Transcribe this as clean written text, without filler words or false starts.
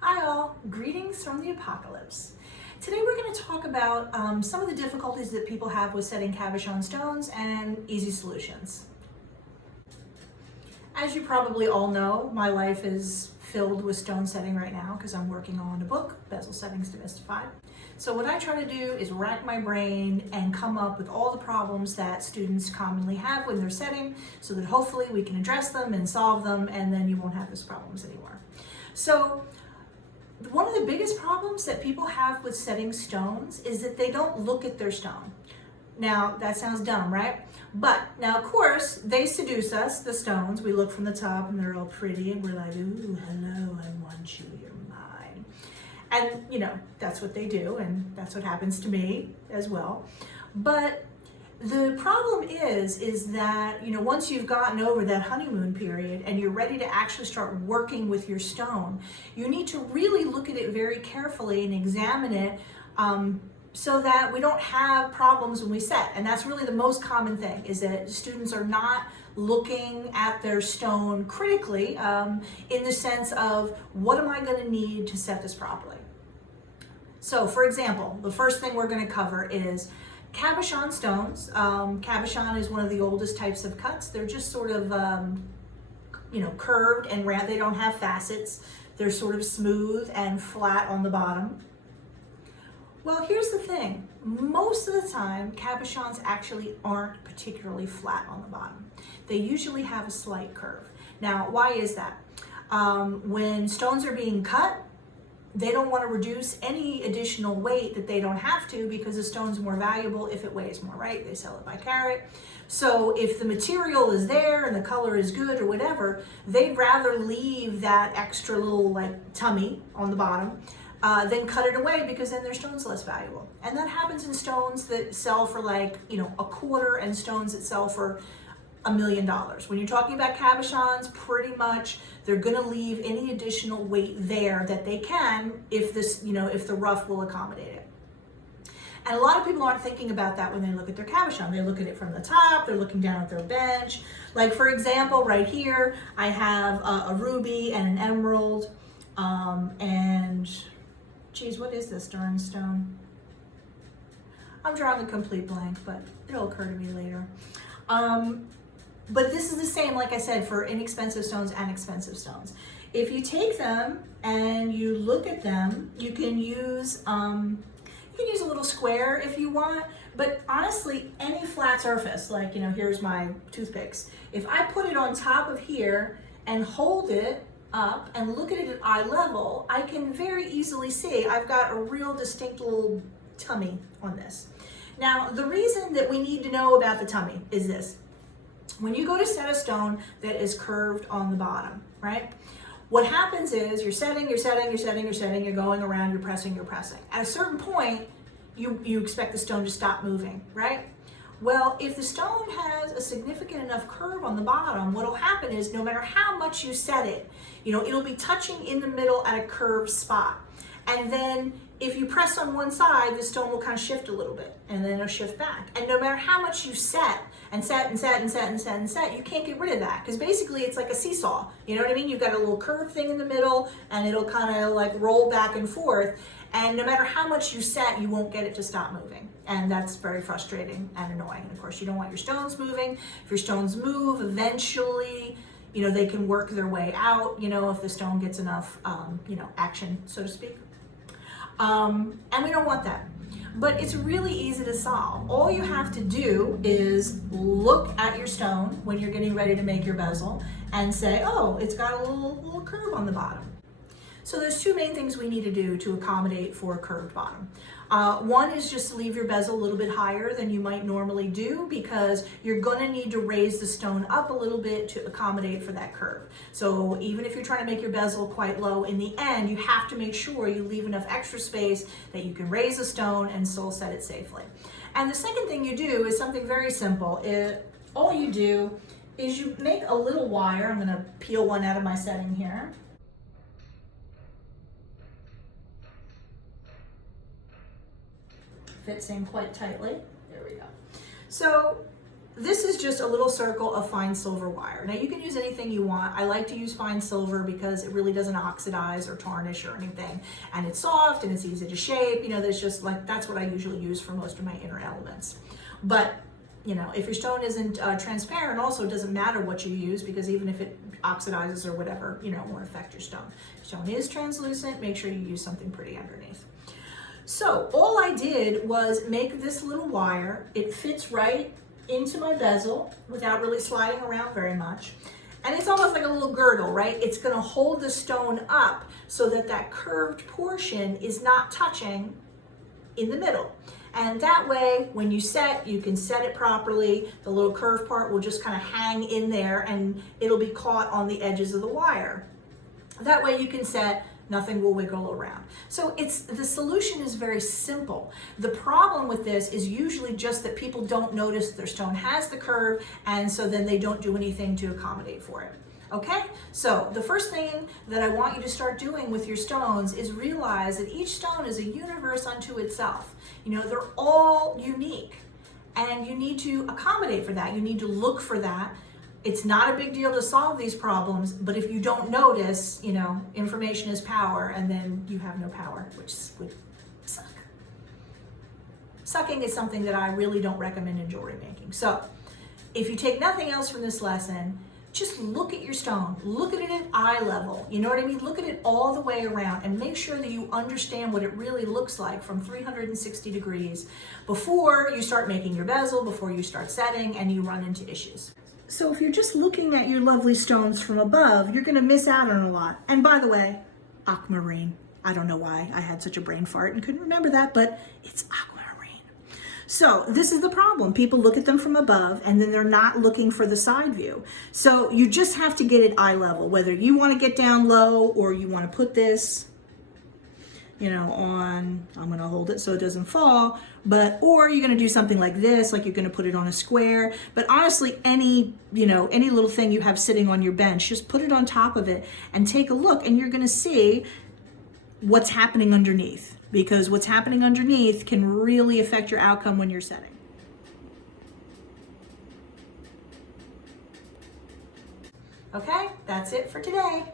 Hi all, greetings from the apocalypse. Today we're going to talk about some of the difficulties that people have with setting cabochon stones and easy solutions. As you probably all know, my life is filled with stone setting right now because I'm working on a book, Bezel Settings Demystified. So what I try to do is rack my brain and come up with all the problems that students commonly have when they're setting so that hopefully we can address them and solve them, and then you won't have those problems anymore. So one of the biggest problems that people have with setting stones is that they don't look at their stone. Now, that sounds dumb, right? But now, of course, they seduce us, the stones. We look from the top and they're all pretty and we're like, ooh, hello, I want you, you're mine. And, you know, that's what they do, and that's what happens to me as well. But the problem is that, you know, once you've gotten over that honeymoon period and you're ready to actually start working with your stone, you need to really look at it very carefully and examine it so that we don't have problems when we set. And that's really the most common thing, is that students are not looking at their stone critically in the sense of, what am I going to need to set this properly? So, for example, the first thing we're going to cover is Cabochon stones. Cabochon is one of the oldest types of cuts. They're just sort of, curved and round. They don't have facets. They're sort of smooth and flat on the bottom. Well, here's the thing. Most of the time, cabochons actually aren't particularly flat on the bottom. They usually have a slight curve. Now, why is that? When stones are being cut, they don't want to reduce any additional weight that they don't have to, because the stone's more valuable if it weighs more, right? They sell it by carat. So if the material is there and the color is good or whatever, they'd rather leave that extra little tummy on the bottom than cut it away, because then their stone's less valuable. And that happens in stones that sell for a quarter, and stones that sell for $1 million. When you're talking about cabochons, pretty much they're going to leave any additional weight there that they can, if the rough will accommodate it. And a lot of people aren't thinking about that when they look at their cabochon. They look at it from the top, they're looking down at their bench. Like, for example, right here, I have a ruby and an emerald, and geez, what is this darn stone? I'm drawing a complete blank, but it'll occur to me later. But this is the same, like I said, for inexpensive stones and expensive stones. If you take them and you look at them, you can use a little square if you want, but honestly, any flat surface, here's my toothpicks. If I put it on top of here and hold it up and look at it at eye level, I can very easily see I've got a real distinct little tummy on this. Now, the reason that we need to know about the tummy is this. When you go to set a stone that is curved on the bottom, right? What happens is you're setting, you're going around, you're pressing. At a certain point, you expect the stone to stop moving, right? Well, if the stone has a significant enough curve on the bottom, what'll happen is no matter how much you set it, it'll be touching in the middle at a curved spot. And then if you press on one side, the stone will kind of shift a little bit, and then it'll shift back. And no matter how much you set, you can't get rid of that, because basically it's like a seesaw. You know what I mean? You've got a little curved thing in the middle, and it'll kind of roll back and forth. And no matter how much you set, you won't get it to stop moving. And that's very frustrating and annoying. And of course, you don't want your stones moving. If your stones move, eventually, they can work their way out, if the stone gets enough, action, so to speak. And we don't want that. But it's really easy to solve. All you have to do is look at your stone when you're getting ready to make your bezel and say, oh, it's got a little curve on the bottom. So there's two main things we need to do to accommodate for a curved bottom. One is just to leave your bezel a little bit higher than you might normally do, because you're going to need to raise the stone up a little bit to accommodate for that curve. So even if you're trying to make your bezel quite low, in the end, you have to make sure you leave enough extra space that you can raise the stone and still set it safely. And the second thing you do is something very simple. All you do is you make a little wire. I'm going to peel one out of my setting here. Fits in quite tightly. There we go. So this is just a little circle of fine silver wire. Now you can use anything you want. I like to use fine silver because it really doesn't oxidize or tarnish or anything. And it's soft and it's easy to shape. You know, there's just like, that's what I usually use for most of my inner elements. But, you know, if your stone isn't transparent, also it doesn't matter what you use, because even if it oxidizes or whatever, you know, it won't affect your stone. If your stone is translucent, make sure you use something pretty underneath. So all I did was make this little wire. It fits right into my bezel without really sliding around very much. And it's almost like a little girdle, right? It's gonna hold the stone up so that that curved portion is not touching in the middle. And that way, when you set, you can set it properly. The little curved part will just kind of hang in there and it'll be caught on the edges of the wire. That way you can set, nothing will wiggle around. So the solution is very simple. The problem with this is usually just that people don't notice their stone has the curve, and so then they don't do anything to accommodate for it. Okay, so the first thing that I want you to start doing with your stones is realize that each stone is a universe unto itself. You know, they're all unique, and you need to accommodate for that. You need to look for that. It's not a big deal to solve these problems, but if you don't notice, you know, information is power, and then you have no power, which would suck. Sucking is something that I really don't recommend in jewelry making. So if you take nothing else from this lesson, just look at your stone. Look at it at eye level. You know what I mean? Look at it all the way around and make sure that you understand what it really looks like from 360 degrees before you start making your bezel, before you start setting and you run into issues. So if you're just looking at your lovely stones from above, you're gonna miss out on a lot. And by the way, Aquamarine. I don't know why I had such a brain fart and couldn't remember that, but it's Aquamarine. So this is the problem. People look at them from above and then they're not looking for the side view. So you just have to get it eye level, whether you wanna get down low or you wanna put this, you know, on, I'm gonna hold it so it doesn't fall, or you're gonna do something like this, like you're gonna put it on a square. But honestly, any little thing you have sitting on your bench, just put it on top of it and take a look, and you're gonna see what's happening underneath, because what's happening underneath can really affect your outcome when you're setting. Okay, that's it for today.